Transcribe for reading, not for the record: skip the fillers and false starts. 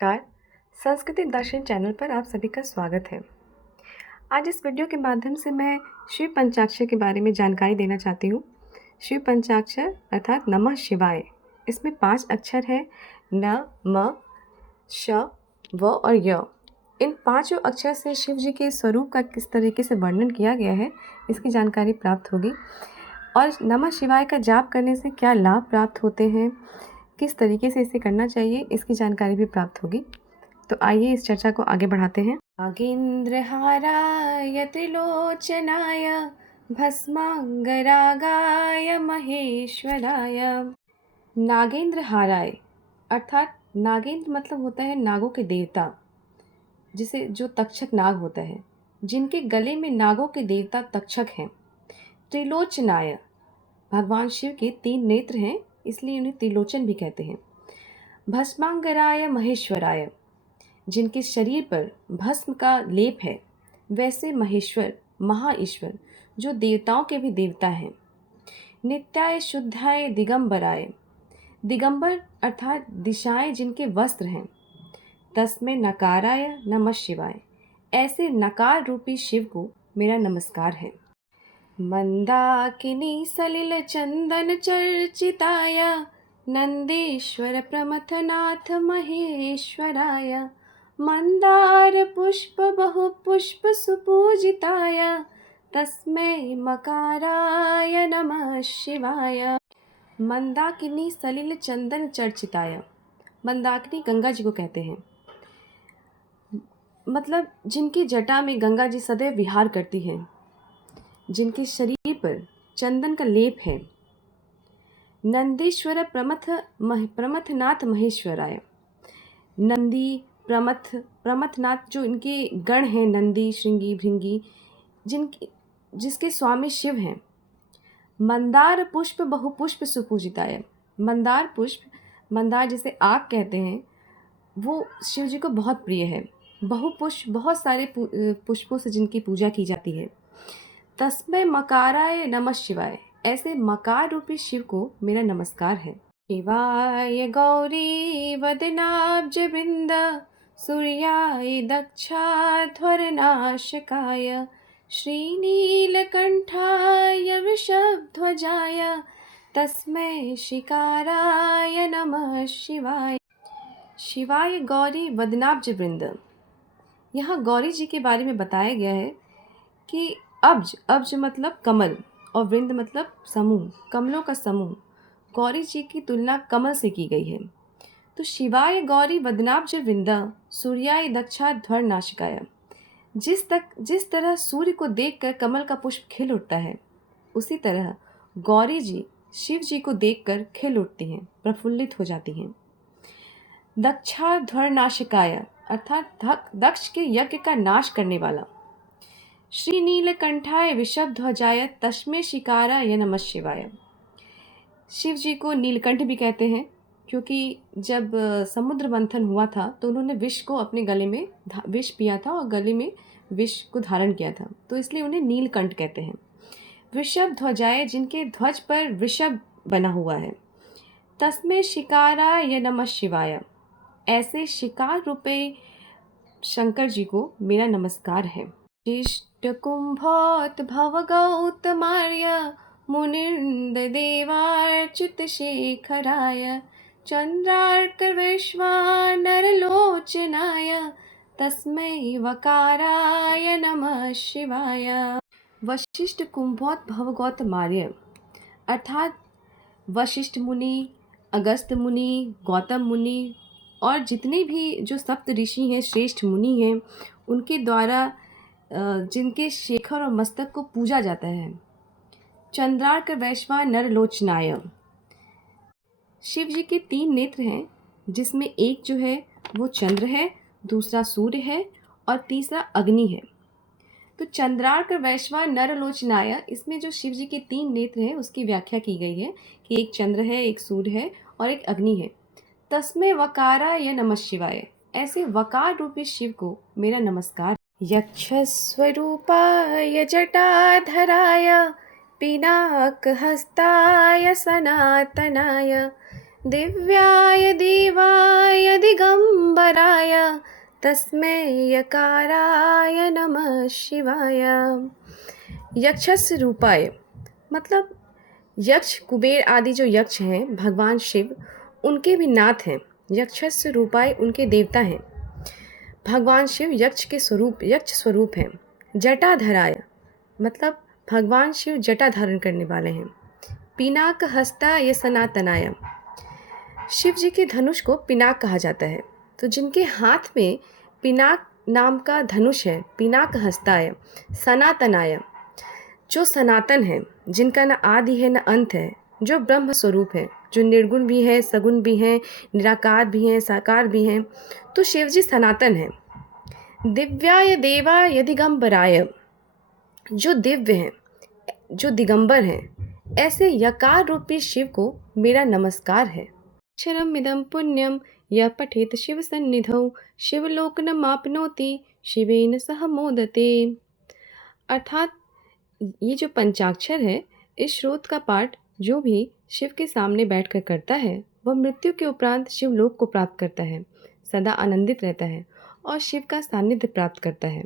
नमस्कार। संस्कृति दर्शन चैनल पर आप सभी का स्वागत है। आज इस वीडियो के माध्यम से मैं शिव पंचाक्षर के बारे में जानकारी देना चाहती हूँ। शिव पंचाक्षर अर्थात नमः शिवाय। इसमें 5 अक्षर हैं न, म, श, व और य। इन पांचों अक्षर से शिव जी के स्वरूप का किस तरीके से वर्णन किया गया है, इसकी जानकारी प्राप्त होगी। और नमः शिवाय का जाप करने से क्या लाभ प्राप्त होते हैं, किस तरीके से इसे करना चाहिए, इसकी जानकारी भी प्राप्त होगी। तो आइए इस चर्चा को आगे बढ़ाते हैं। नागेंद्रहाराय त्रिलोचनाय भस्मांगरागाय महेश्वराय। नागेंद्रहाराय अर्थात नागेंद्र मतलब होता है नागों के देवता, जिसे जो तक्षक नाग होता है, जिनके गले में नागों के देवता तक्षक हैं। त्रिलोचनाय भगवान शिव के 3 नेत्र हैं, इसलिए उन्हें त्रिलोचन भी कहते हैं। भस्मांगराय महेश्वराय जिनके शरीर पर भस्म का लेप है, वैसे महेश्वर महाईश्वर जो देवताओं के भी देवता हैं। नित्याय शुद्धाय दिगंबराय दिगंबर अर्थात दिशाएं जिनके वस्त्र हैं। तस्मै नकाराय नमः शिवाय ऐसे नकार रूपी शिव को मेरा नमस्कार है। मंदाकिनी सलिल चंदन चर्चिताय नंदीश्वर प्रमथनाथ महेश्वराय मंदार पुष्प बहु पुष्प सुपूजिताय तस्मै मकाराय नमः शिवाय। मंदाकिनी सलिल चंदन चर्चिताय। मंदाकिनी गंगा जी को कहते हैं, मतलब जिनकी जटा में गंगा जी सदैव विहार करती हैं, जिनके शरीर पर चंदन का लेप है। नंदीश्वर प्रमथनाथ महेश्वराय नंदी प्रमथनाथ जो इनके गण हैं, नंदी श्रृंगी भृंगी, जिसके स्वामी शिव हैं। मंदार पुष्प बहुपुष्प सुपूजिताय मंदार पुष्प, मंदार जिसे आग कहते हैं, वो शिव जी को बहुत प्रिय है। बहुपुष्प बहुत सारे पुष्पों से जिनकी पूजा की जाती है। तस्मै मकाराय नमः शिवाय ऐसे मकार रूपी शिव को मेरा नमस्कार है। शिवाय गौरी वदनाब्ज वृंद सूर्याय दक्षाध्वरनाशकाय श्रीनीलकंठाय वृषभध्वजाय तस्मै शिकाराय नमः शिवाय। शिवाय गौरी वदनाब्ज वृंद, यहाँ गौरी जी के बारे में बताया गया है कि अब्ज मतलब कमल और वृंद मतलब समूह, कमलों का समूह। गौरी जी की तुलना कमल से की गई है। तो शिवाय गौरी वदनाब्ज वृंदा सूर्याय दक्षाध्वर नाशिकाय, जिस तरह सूर्य को देखकर कमल का पुष्प खिल उठता है, उसी तरह गौरी जी शिव जी को देखकर खिल उठती हैं, प्रफुल्लित हो जाती हैं। दक्षाध्वर नाशिकाय अर्थात दक्ष के यज्ञ का नाश करने वाला। श्री नीलकंठाय वृषभध्वजाय तस्मै शिकाराय नमः शिवाय। शिव जी को नीलकंठ भी कहते हैं, क्योंकि जब समुद्र मंथन हुआ था तो उन्होंने विष को अपने गले में विष पिया था और गले में विष को धारण किया था, तो इसलिए उन्हें नीलकंठ कहते हैं। वृषभध्वजाय जिनके ध्वज पर वृषभ बना हुआ है। तस्मै शिकाराय नमः शिवाय ऐसे शिकार रूपे शंकर जी को मेरा नमस्कार है। शिष्ट कुंभोद्भव गौतमार्य मुनिंद देवार्चित शेखराय चंद्रार्कविश्वानर लोचनाय तस्मै वकाराय नमः शिवाय। वशिष्ठ कुंभोद्भव गौतमार्य अर्थात वशिष्ठ मुनि, अगस्त मुनि, गौतम मुनि और जितने भी जो सप्त ऋषि हैं, श्रेष्ठ मुनि हैं, उनके द्वारा जिनके शेखर और मस्तक को पूजा जाता है। चंद्रार्क वैश्वा नरलोचनाय, शिव जी के 3 नेत्र हैं, जिसमें एक जो है वो चंद्र है, दूसरा सूर्य है और तीसरा अग्नि है। तो चंद्रार्क वैश्वा नरलोचनाय, इसमें जो शिव जी के 3 नेत्र हैं उसकी व्याख्या की गई है कि एक चंद्र है, एक सूर्य है और एक अग्नि है। तस्मै वकाराय नमः शिवाय ऐसे वकार रूपी शिव को मेरा नमस्कार। यक्षस्वरूपाय जटाधराय पिनाकहस्ताय सनातनाय दिव्याय देवाय दिगंबराय तस्मै यकाराय नमः शिवाय। यक्षस्य रूपाय मतलब यक्ष कुबेर आदि जो यक्ष हैं भगवान शिव उनके भी नाथ हैं। यक्षस्य रूपाय उनके देवता हैं। भगवान शिव यक्ष स्वरूप हैं। जटाधराय मतलब भगवान शिव जटा धारण करने वाले हैं। पिनाक हस्ताय सनातनाय शिव जी के धनुष को पिनाक कहा जाता है। तो जिनके हाथ में पिनाक नाम का धनुष है, पिनाक हस्ताय सनातनाय जो सनातन है, जिनका न आदि है न अंत है, जो ब्रह्म स्वरूप है, जो निर्गुण भी है, सगुण भी हैं, निराकार भी हैं, साकार भी हैं, तो शिव जी सनातन हैं। दिव्याय देवाय दिगंबराय जो दिव्य हैं, जो दिगंबर हैं, ऐसे यकार रूपी शिव को मेरा नमस्कार है। अक्षरम इदं पुण्यम यः पठेत शिव सन्निधौ शिवलोकनमाप्नोति शिवेन सह मोदते। अर्थात ये जो पंचाक्षर है, इस श्रोत का पाठ जो भी शिव के सामने बैठकर करता है वह मृत्यु के उपरांत शिवलोक को प्राप्त करता है, सदा आनंदित रहता है और शिव का सानिध्य प्राप्त करता है।